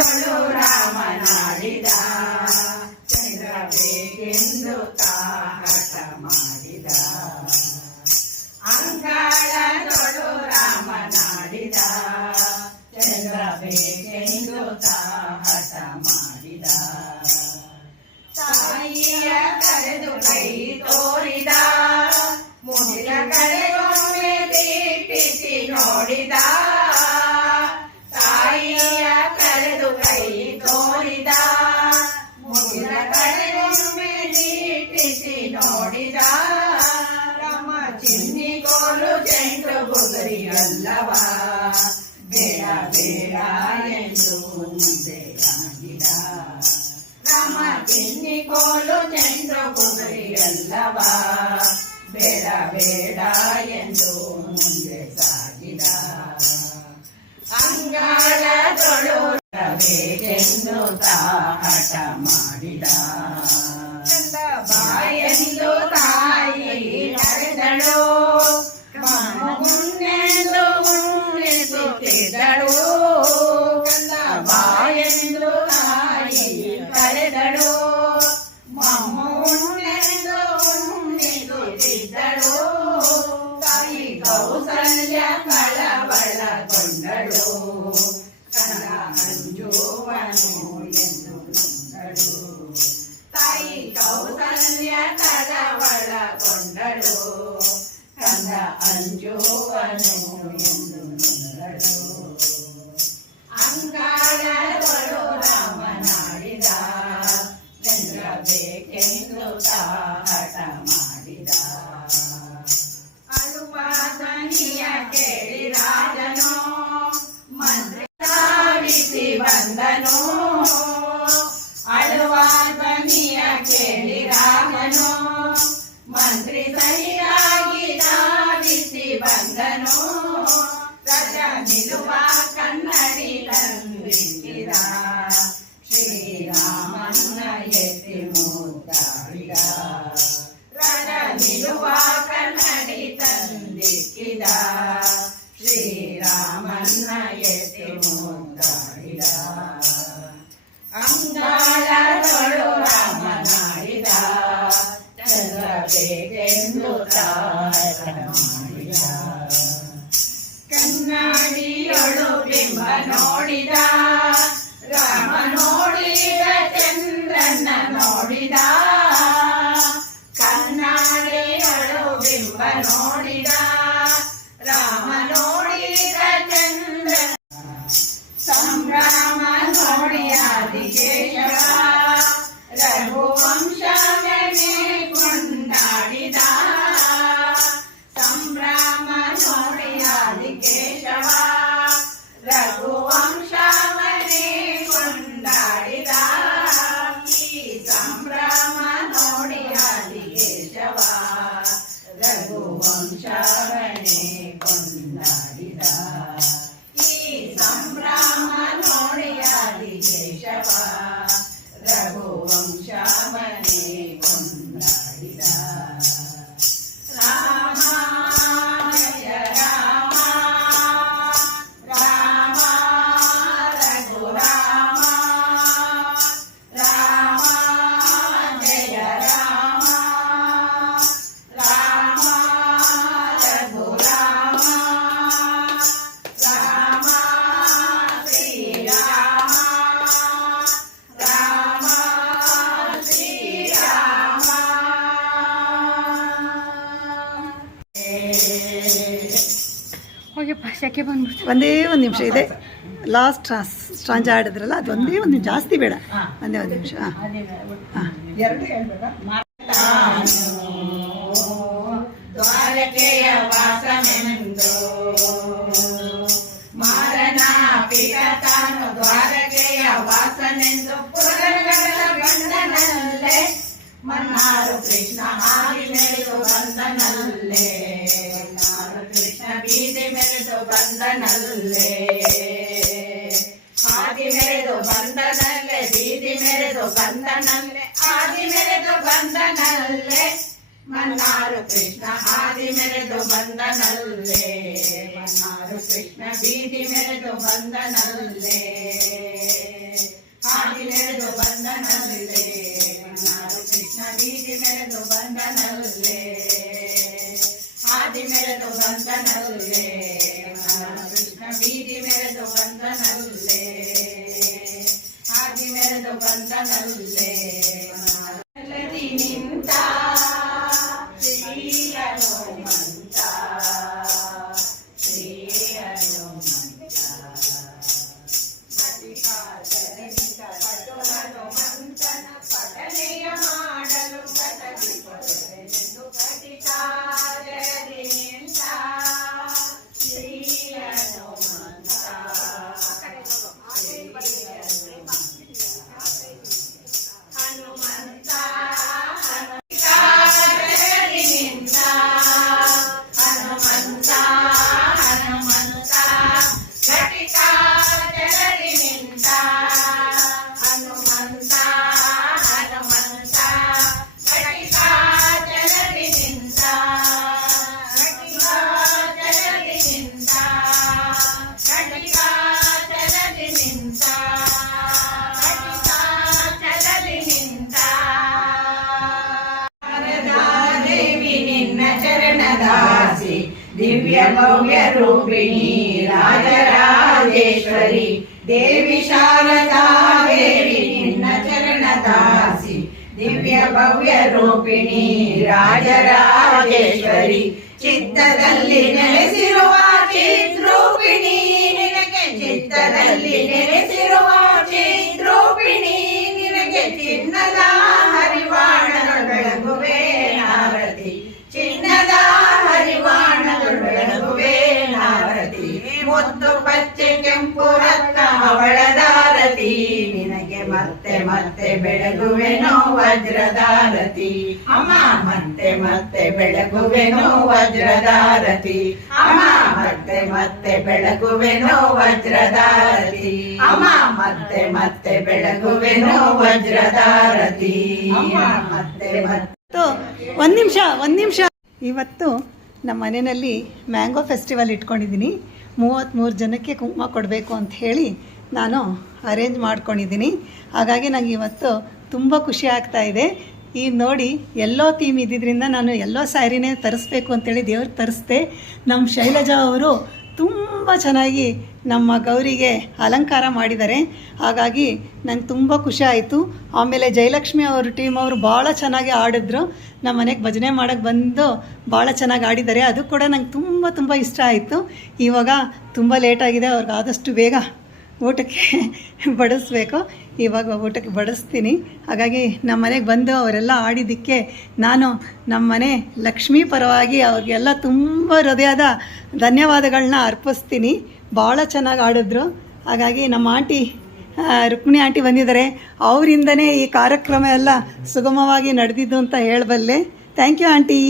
ರಾಮನಾಡಿದ ಚಂದ್ರ ಬೇಕೆಂದು ತಾಹಟ ಮಾಡಿದ ಅಂಗಾಳದೊಳು ರಾಮನಾಡಿದ ಚಂದ್ರ ಬೇಕೆಂದು ತಾಹಟ ಮಾಡಿದ ತಾಯಿಯ ಕರೆದು ಕೈ ತೋರಿದ ಮುಗಿಲ ಕಡೆಗೊಮ್ಮೆ ದೀಪಿಸಿ ನೋಡಿದ ತಾಯಿಯ ಕರೆದು ಕೈ ತೋರಿದ ಮುಗಿಲ ಕಡೆಗೊಮ್ಮೆ ದೀಪಿಸಿ ನೋಡಿದ ರಾಮ ಚಿನ್ನಿಗೋಲು ಚೆಂಡು ಬುಗುರಿ ಅಲ್ಲವ ಬೇಡ ಬೇಡ ಎಂದು ಮುಂದೆ ಸಾಗಿದ ರಾಮ ಚಿನ್ನಿಗೋಲು ಚೆಂಡು ಬುಗುರಿ ಅಲ್ಲವ ಬೇಡ ಬೇಡ ಎಂದು ಮುಂದೆ ಸಾಗಿದ ಅಂಗಾಳದೊಳು ಬೇಕೆಂದು ತಾಹಟ ಮಾಡಿದ ಬಾಯೆಂದು ತಾಯಿ ಕರೆದಳು ಮುನ್ನೆಂದು ಉಣ್ಣಿಸುತ್ತಿದ್ದಳು ಬಾಯೆಂದು ತಾಯಿ ಕರೆದಳು ಮಮ್ಮುನ್ನೆಂದು ಉಣ್ಣಿಸುತ್ತಿದ್ದಳು ತಾಯಿ ಕೌಸಲ್ಯ ಕಳವಳಗೊಂಡಳು ಕನ್ನ ಅಂಜುವನು ಎಂದು ನೊಂದಳು ತಾಯಿ ಕೌಸಲ್ಯ ಕಳವಳಗೊಂಡಳು ಕಂದ ಅಂಜುವನು ಎಂದು ನೊಂದಳು ಅಂಗಾಳದೊಳು ರಾಮನಾಡಿದ ಚಂದ್ರ ಬೇಕೆಂದು ತಾಹಟ ಮಾಡಿದ ಅಳುವ ಧ್ವನಿಯ ಕೇಳಿ ರಾಜನು ಮಂತ್ರ ಬಿಸಿ ಬಂದನು ಅಳುವ ಧ್ವನಿಯ ಕೇಳಿ ರಾಮನು ಮಂತ್ರಿ ಸರಿಯಾಗಿ ಧಾವಿಸಿ ಬಂದನು ರಜ ನಿಲುವ ಕನ್ನಡಿ ತಂದಿಕ್ಕಿದ ಶ್ರೀರಾಮನ ಎತ್ತಿ ಮುದ್ದಾಡಿದ ರಜ ನಿಲುವ ಕನ್ನಡಿ ತಂದಿಕ್ಕಿದ ಶ್ರೀರಾಮನ ಎತ್ತಿ ಮುದ್ದಾಡಿದ ಅಂಗಾಳದೊಳು ರಾಮನಾಡಿದ ಚಂದ್ರ ಬೇಕೆಂದು ತಾಹಟ ಮಾಡಿದ ಕನ್ನಡಿಯೊಳು ಬಿಂಬ ನೋಡಿದ ರಾಮ ನೋಡಿದ ಚಂದ್ರನ ನೋಡಿದ ಕನ್ನಡಿಯೊಳು ಬಿಂಬ ನೋಡಿದ ರಾಮ ನೋಡಿದ ಚಂದ್ರ ಸಂಭ್ರಮ ನೋಡಿ ಆದಿಕೇಶವ ರಘುವಂಶವನ್ನೇ ಕೊಂಡಾಡಿದ ಸಂಭ್ರಮ ನೋಡಿ ಆದಿಕೇಶವ ರಘುವಂಶವನ್ನೇ ಕೊಂಡಾಡಿದ ಈ ಸಂಭ್ರಮ ನೋಡಿ ಆದಿಕೇಶವ ರಘುವಂಶವನ್ನೇ ಕೊಂಡಾಡಿದ ಈ ಸಂಭ್ರಮ ನೋಡಿ ಆದಿಕೇಶವ ರಘುವಂಶವನ್ನೇ ಕೊಂಡಾಡಿದ ರಾಮ ಜಯ ರಾಮ ರಾಮ ರಘುರಾಮ ರಾಮ ಜಯ ರಾಮ ರಾಮ ರಘುರಾಮ ರಾಮ ಶ್ರೀರಾಮ ರಾಮ ಶ್ರೀರಾಮ ಹೋಗ್ಯಪ್ಪ ಶೆಕೆ ಬಂದ್ಬಿಡ್ತು. ಒಂದೇ ಒಂದು ನಿಮಿಷ ಇದೆ ಲಾಸ್ಟ್ ಸ್ಟ್ರಾಂಜ ಆಡಿದ್ರಲ್ಲ ಅದು ಒಂದೇ ಒಂದು ನಿಮಿಷ ಜಾಸ್ತಿ ಬೇಡ ಒಂದೇ ಒಂದು ನಿಮಿಷ ದ್ವಾರಕೆಯ ವಾಸನೆಂದು ಮಾರನ ಪಿತ ತಾನು ದ್ವಾರಕೆಯ ವಾಸನೆಂದು ಪುರಂದರ ಬಂದನಲ್ಲೇ ಮನ್ನಾರು ಕೃಷ್ಣ ಹಾಗೆ ಮೆರೆದು ಬಂದನಲ್ಲೇ ಮನ್ನಾರು ಕೃಷ್ಣ ಬೀದಿ ಮೆರೆದು ಬಂದನಲ್ಲೇ ಹಾಗೆ ಮೆರೆದು ಬಂದನಲ್ಲೇ ಬೀದಿ ಮೆರೆದು ಬಂದನಲ್ಲೇ ಆದಿ ಮೆರೆದು ಬಂದನಲ್ಲೇ ಮನ್ನಾರು ಕೃಷ್ಣ ಹಾದಿ ಮೆರೆದು ಬಂದನಲ್ಲೇ ಮನ್ನಾರು ಕೃಷ್ಣ ಬೀದಿ ಮೆರೆದು ಬಂದನಲ್ಲೇ ಬಂದನಲ್ಲೇ ಮನದಿ ನಿಂತ ಶ್ರೀ ಹನುಮಂತ ಶ್ರೀ ಹನುಮಂತ ಹನುಮಂತನ ಪಠನೆಯ ಮಾಡಲು ಕಟಕಿ ಕೊರೆದು ಕಟಿಕಾರದಿ ನಿಂತ ಶ್ರೀ ಹನುಮಂತ ಹನುಮಂತ ಹನುಮಂತ ನಿಂತ ಹನುಮಂತ ಹನುಮಂತ ಘಟಿಕಾಚರಡಿ ನಿಂತ ಹನುಮಂತ ಹನುಮಂತ ಘಟಿಕಾಚರಡಿ ನಿಂತ ಘಟಿಕಾಚರಡಿ ನಿಂತ ಘಟಿಕಾಚರಡಿ ನಿಂತ ಘಟಿಕಾಚರಡಿ ನಿಂತ ದೇವಿ ನಿನ್ನ ಚರಣದಾಸಿ ದಿವ್ಯ ಭವ್ಯ ರೂಪಿಣಿ ರಾಜರಾಜೇಶ್ವರಿ ದೇವಿ ಶಾರದಾ ದೇವಿ ನಿನ್ನ ಚರಣದಾಸಿ ದಿವ್ಯ ಭವ್ಯ ರೂಪಿಣಿ ರಾಜರಾಜೇಶ್ವರಿ ಚಿತ್ತದಲ್ಲಿ ನೆಲೆಸಿರುವ ಚಿದ್ರೂಪಿಣಿ ನಿನಗೆ ಚಿತ್ತದಲ್ಲಿ ನೆಲೆಸಿರುವ ಚಿದ್ರೂಪಿಣಿ ನಿನಗೆ ಚಿನ್ನದ ಹರಿವಾಣಗಳು ಬೆಳಗುವೆ ಆರತಿ ಚಿನ್ನದ ಹರಿವಾಣಗಳು ಬೆಳಗುವೆ ಆರತಿ ಮುತ್ತು ಪಚ್ಚೆ ಕೆಂಪು ರತ್ನ ಹವಳದಾರತಿ ನಿನಗೆ ಮತ್ತೆ ಮತ್ತೆ ಬೆಳಗುವೆನೋ ವಜ್ರದಾರತಿ ಅಮ್ಮ ಮತ್ತೆ ಮತ್ತೆ ಬೆಳಗುವೆನೋ ವಜ್ರದಾರತಿ ಅಮ್ಮ ಮತ್ತೆ ಮತ್ತೆ ಬೆಳಗುವೆನೋ ವಜ್ರದಾರತಿ ಅಮ್ಮ ಮತ್ತೆ ಮತ್ತೆ ಬೆಳಗುವೆನೋ ವಜ್ರದಾರತಿ ಅಮ್ಮ ಮತ್ತೆ ಮತ್ತೆ ಒಂದು ನಿಮಿಷ ಇವತ್ತು ನಮ್ಮ ಮನೆಯಲ್ಲಿ ಮ್ಯಾಂಗೋ ಫೆಸ್ಟಿವಲ್ ಇಟ್ಕೊಂಡಿದ್ದೀನಿ 33 ಜನಕ್ಕೆ ಕುಂಕುಮ ಕೊಡಬೇಕು ಅಂತ ಹೇಳಿ ನಾನು ಅರೇಂಜ್ ಮಾಡ್ಕೊಂಡಿದ್ದೀನಿ. ಹಾಗಾಗಿ ನನಗೆ ಇವತ್ತು ತುಂಬ ಖುಷಿ ಆಗ್ತಾ ಇದೆ. ಈ ನೋಡಿ ಎಲ್ಲೋ ಥೀಮ್ ಇದ್ದಿದ್ದರಿಂದ ನಾನು ಎಲ್ಲೋ ಸ್ಯಾರಿನೇ ತರಿಸ್ಬೇಕು ಅಂತೇಳಿ ದೇವ್ರಿಗೆ ತರಿಸ್ದೆ. ನಮ್ಮ ಶೈಲಜಾ ಅವರು ತುಂಬ ಚೆನ್ನಾಗಿ ನಮ್ಮ ಗೌರಿಗೆ ಅಲಂಕಾರ ಮಾಡಿದ್ದಾರೆ. ಹಾಗಾಗಿ ನಂಗೆ ತುಂಬ ಖುಷಿ ಆಯಿತು. ಆಮೇಲೆ ಜಯಲಕ್ಷ್ಮಿ ಅವ್ರ ಟೀಮ್ ಅವರು ಭಾಳ ಚೆನ್ನಾಗಿ ಆಡಿದ್ರು. ನಮ್ಮ ಮನೆಗೆ ಭಜನೆ ಮಾಡೋಕ್ಕೆ ಬಂದು ಭಾಳ ಚೆನ್ನಾಗಿ ಆಡಿದ್ದಾರೆ. ಅದು ಕೂಡ ನಂಗೆ ತುಂಬ ಇಷ್ಟ ಆಯಿತು. ಇವಾಗ ತುಂಬ ಲೇಟಾಗಿದೆ, ಅವ್ರಿಗೆ ಆದಷ್ಟು ಬೇಗ ಊಟಕ್ಕೆ ಬಡಿಸ್ಬೇಕು. ಇವಾಗ ಊಟಕ್ಕೆ ಬಡಿಸ್ತೀನಿ. ಹಾಗಾಗಿ ನಮ್ಮ ಮನೆಗೆ ಬಂದು ಅವರೆಲ್ಲ ಆಡಿದ್ದಕ್ಕೆ ನಾನು ನಮ್ಮ ಮನೆ ಲಕ್ಷ್ಮೀ ಪರವಾಗಿ ಅವ್ರಿಗೆಲ್ಲ ತುಂಬ ಹೃದಯದ ಧನ್ಯವಾದಗಳನ್ನ ಅರ್ಪಿಸ್ತೀನಿ. ಭಾಳ ಚೆನ್ನಾಗಿ ಆಡಿದ್ರು. ಹಾಗಾಗಿ ನಮ್ಮ ಆಂಟಿ ರುಕ್ಮಿಣಿ ಆಂಟಿ ಬಂದಿದ್ದಾರೆ. ಅವರಿಂದನೇ ಈ ಕಾರ್ಯಕ್ರಮ ಎಲ್ಲ ಸುಗಮವಾಗಿ ನಡೆದಿದ್ದು ಅಂತ ಹೇಳಬಲ್ಲೆ. Thank you aunty.